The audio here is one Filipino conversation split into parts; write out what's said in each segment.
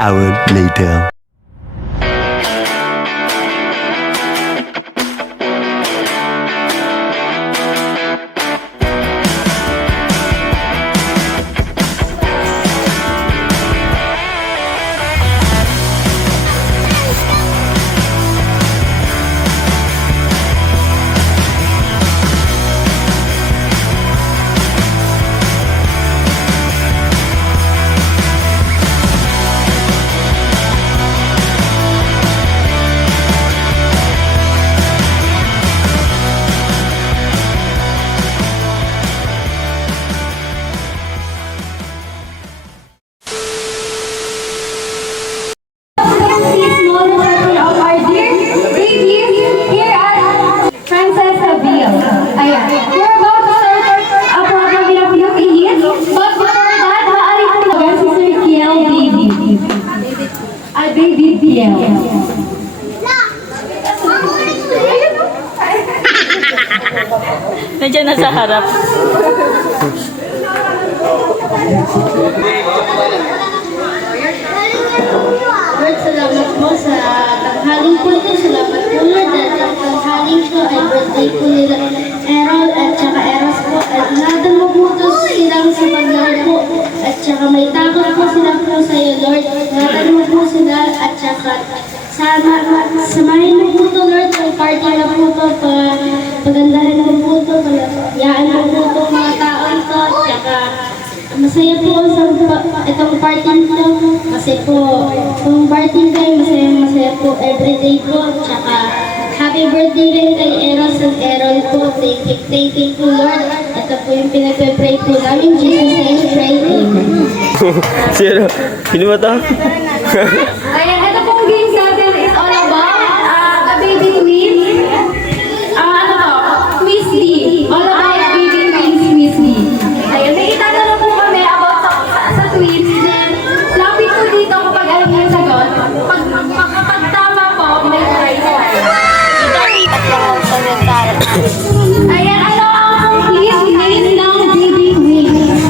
hour later. Nandiyan na sa harap. Lord, salamat po sa tanghaling po ito. Salamat po, Lord, at ang tanghaling po ay birthday po nila Errol at saka Eros po. At nada mabutos silang sa paglaro po. At saka may takot po sila po sa iyo, Lord. Nada mo po sila at saka samahin mo po ito, Lord. Ang party na po ito. Pagandahin mo po ito. Yaan mo po ito mga tao ito. At saka masaya po sa itong party nito. Kasi po, itong party kayo, masaya po everyday po. Tsaka, happy birthday rin kay Eros and Errol po. Thank you po, Lord. Ito po yung pinagpe-pray po namin. Jesus name, pray. Sino? Sino ba ito? Ayan, ito pong game natin is all about the baby twins. Ano to? Twisty. All about baby twins, Twisty. Ayan, may itatanong po kami about sa twins. Then, lapit po dito kapag alam niyo yung sagot. Kapag tama po, may prize. Ayan, ano ang complete name ng baby twins?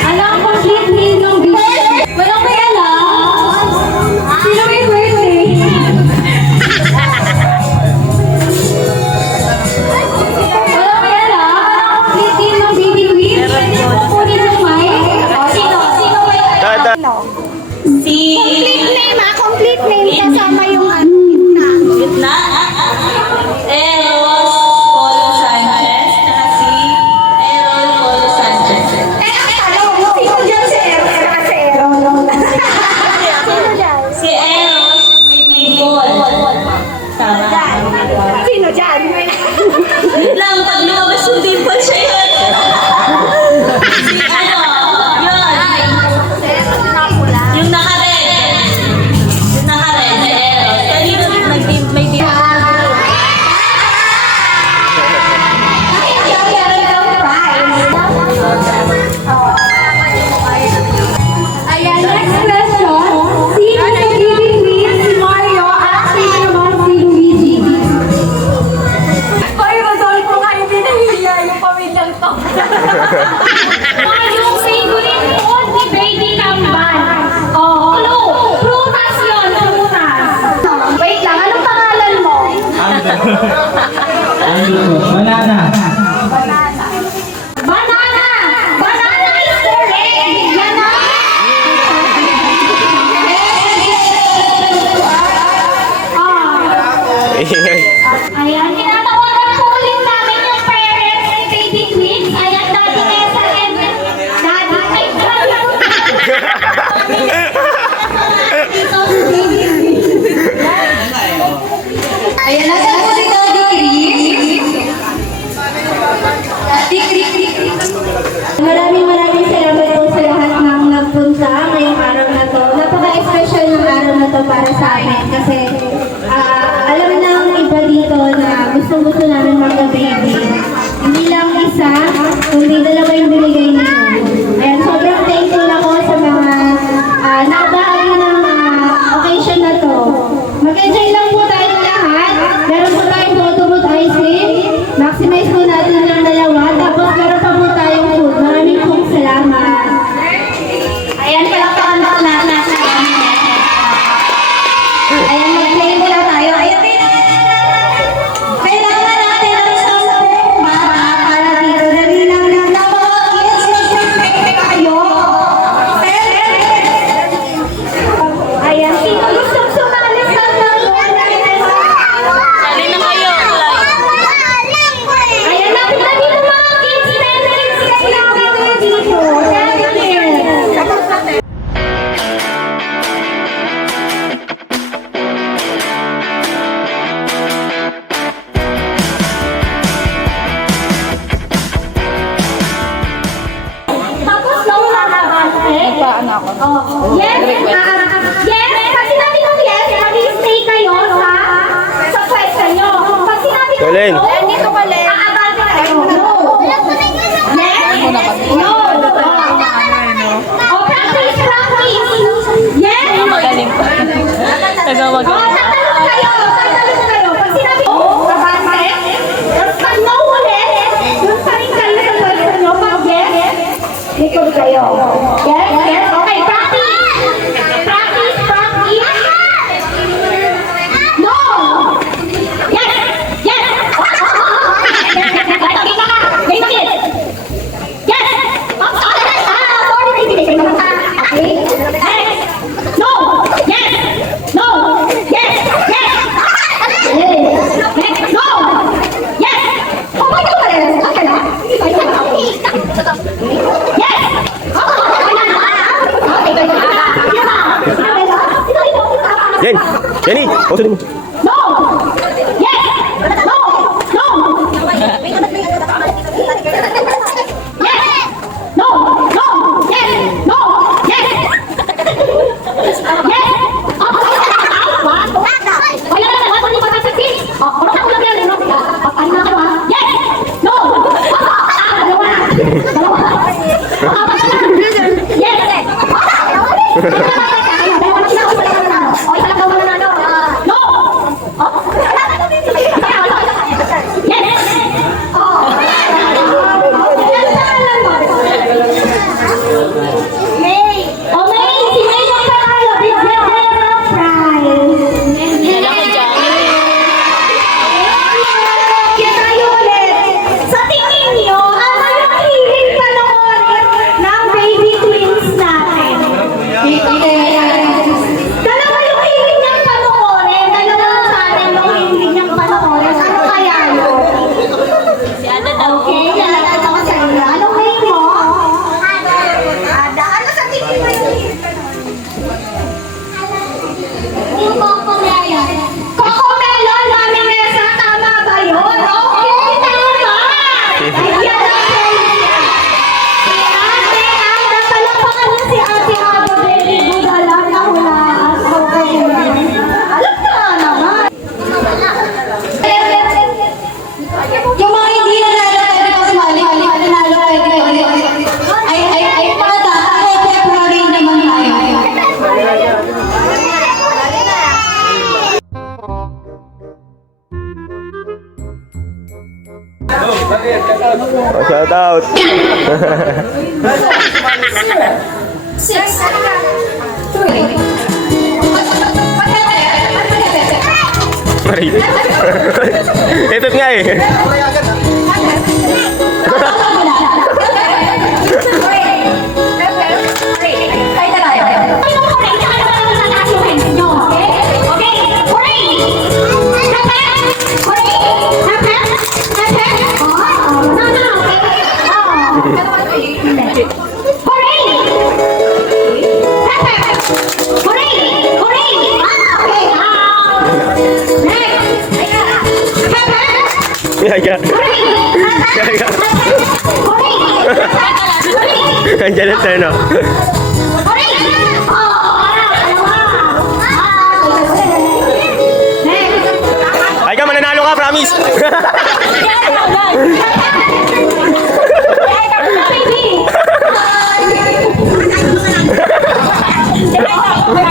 Ano ang complete name ng baby twins? Walang may alam. Sino may birthday? Walang may alam. Complete name ng baby twins? Kunin mo, Mike. Sino may alam? Si... Complete name kasama yung Gitna. Eros Polo Sanchez. Saka si Errol Polo Sanchez. Sino dyan si Eros? Si Eros. Si Eros may bibol. Tama. Sino dyan? Wait lang, pag lumabas yung dimple siya yun. Si ano, yun. Yung naka-red. Yung naka-red, si Eros. Kanina may dimple. Ayan, next question. Sino yung baby twins? Si Mario at sino naman si Luigi? Hoy, masolve ko nga hindi nahihiya yung pamilyang to. Yung favorite food ni Baby Kamban. Oh, prutas yun, prutas. Wait lang, anong pangalan mo? Banana. Banana! Banana is correct! Yan na! Ayan, tinatawagan po ulit namin yung parents ni Baby Twins. Ayan, Daddy Nessa and Daddy ay Ayan, nasa po si Daddy Chris. Daddy Chris. Maraming salamat po sa lahat ng nagpunta ngayong araw na to. Napaka-special ng araw na to para sa amin kasi alam ng iba dito na gusto namin magka-baby. Hindi lang isa, kundi dalawa yung binigay niyo. Ayan, sobrang thankful ako sa mga nakabahagi ng occasion na to. Mag-enjoy lang po tayong lahat. Meron po tayong photo booth ice cream. Maximize po natin ng dalawa. Tapos meron pa po tayong food. Maraming pong salamat. Ayan, palakpakan po natin. Alin? Dito ka, Len. Jen! Jenny! Pausin mo. Sa tingin niyo, ano yung hiling panoorin ng baby twins natin? Dalawa yung hiling niyang panoorin. Dalawang channel yung hiling niyang panoorin. Ano kaya yun? Okay, lalagay ako sa inyo. Anong name mo? Ada. Ano sa tingin mo yung hiling panoorin? Yung Cocomelon. Cocomelon, Mami Nessa, tama ba yun? Okay, tama! Ayan ang si Ate Ada. Palakpakan niyo si Ate Ada. Very good. Alam na hulaan. Okay. Alam ka naman. Yung mga hindi nanalo, pwede pa sumali. Nanalo, pwede. Ay, pata. Ako, February naman tayo. Oh, shout out. Maray. Ito nga eh. Yaga. Yaga. Andiyan na tayo, no? Ay ka, mananalo ka, promise!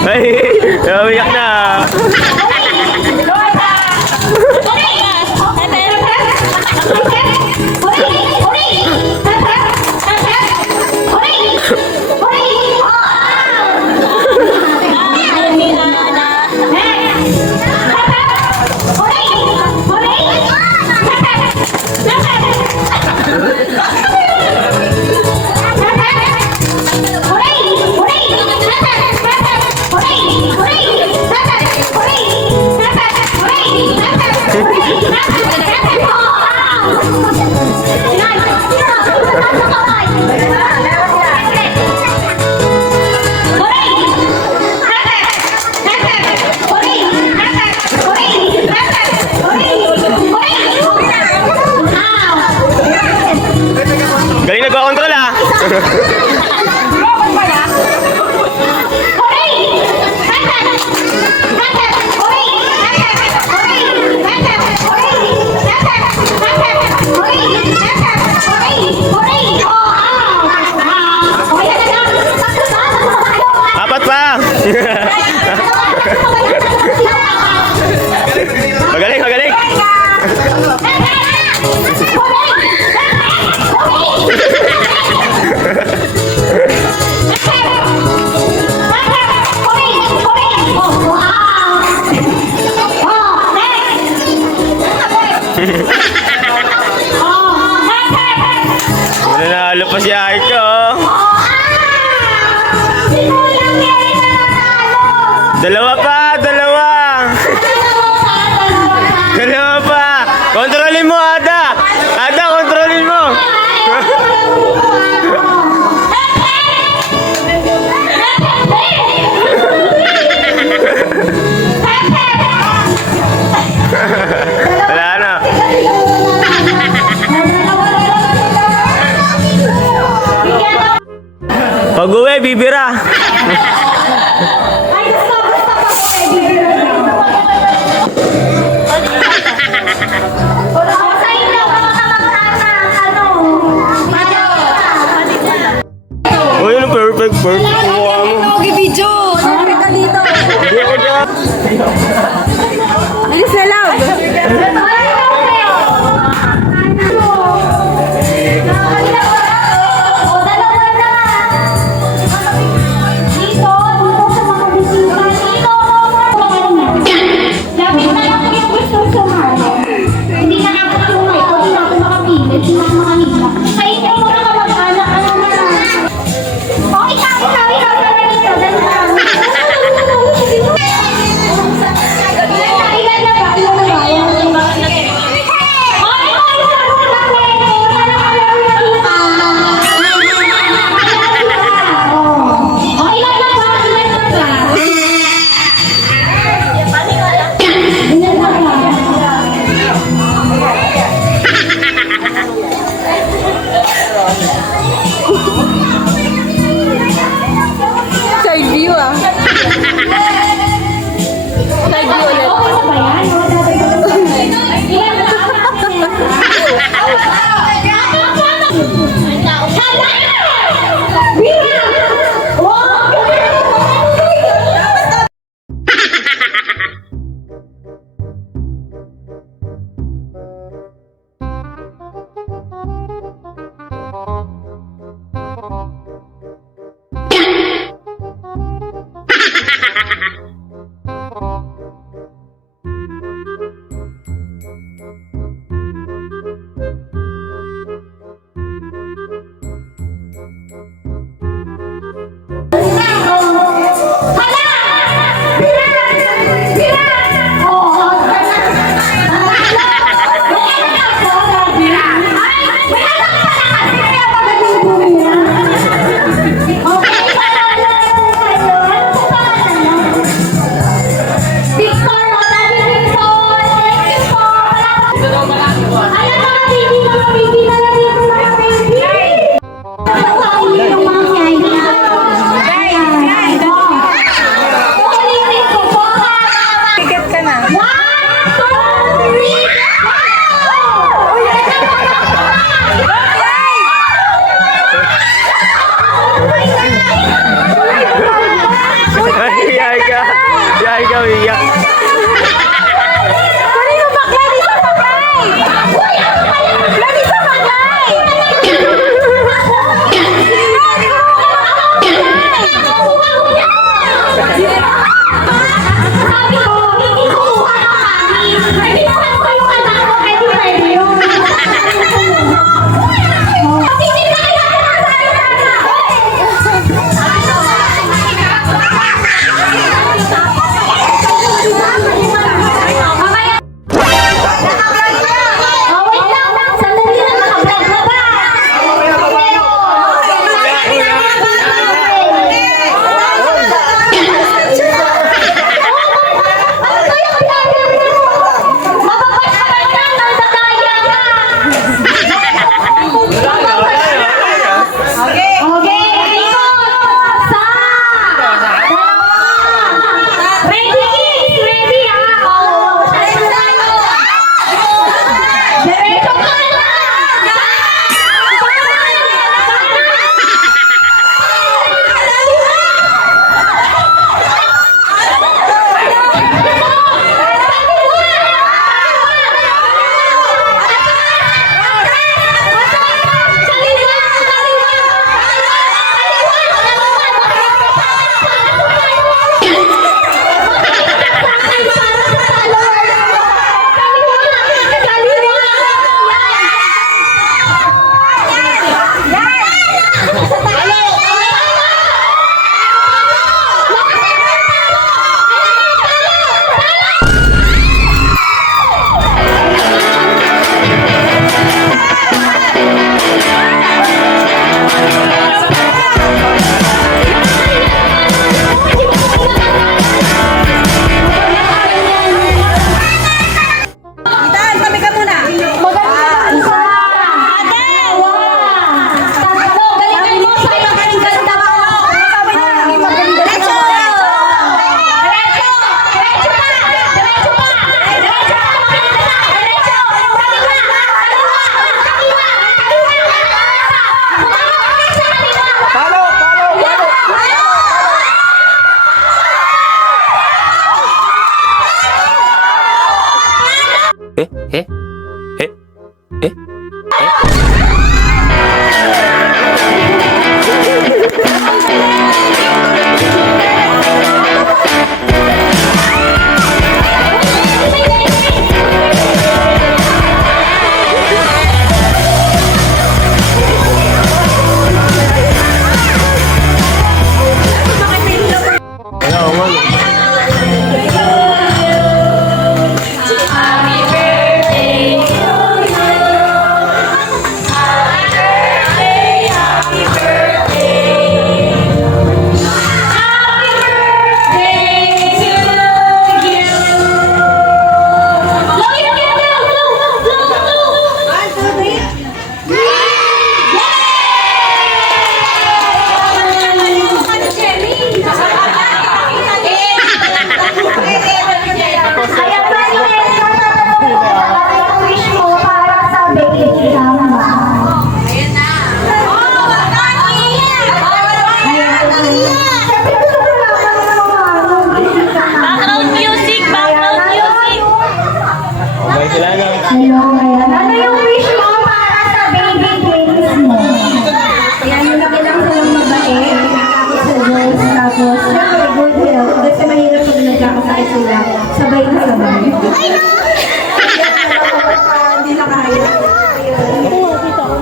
Ay, umiyak na. Galing nagko-control ah. Nanalo pa si Aiko. Oh. Dalawa pa, dalawa. Dalawa pa. Kontrolin mo, Ada. Ada, kontrolin mo. Wala na. Pag-uwi, bibira. Ay, gusto pa Sa inyo, mga kamag-anak, ano? Uy, ano perfect, perfect. Kuha mo. video. Sorry ka dito. Hindi ako dyan. Alis na lang. O, dalawa na. Dito. Eh? Eh? Eh? Eh? Background music, background music. Okay sila na. Ano yung wish mo para sa baby twins mo? Ayan, yung nakilang silang mabait, nakakot sa Diyos, tapos syempre good health, kasi mahirap pag nagkakasakit sila, sabay na sabay. Hindi na kaya.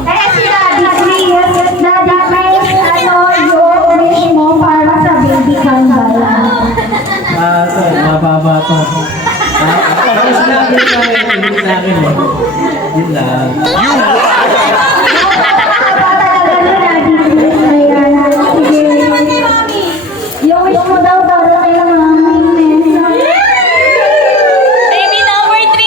Kaya sila, Daddy, ano yung wish mo para sa baby Kambala? Mababa pa. Tapos sinabi sa akin, hindi sa akin eh. Yun lang. Yung wish mo daw para kay mami. Baby number 3.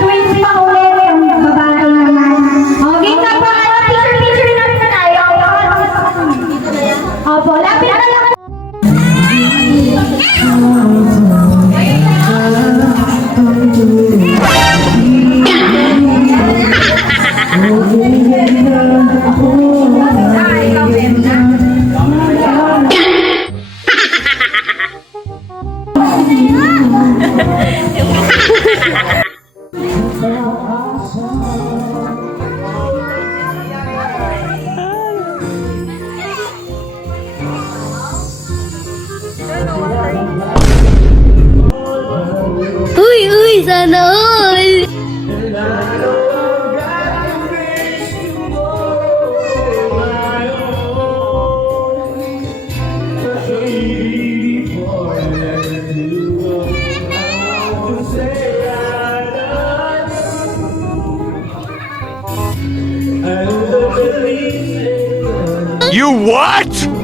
Twins pa ulit yung babae naman. Okay na po. Picture natin na tayo. Opo, lapit na lang. Uy, sana all! You what?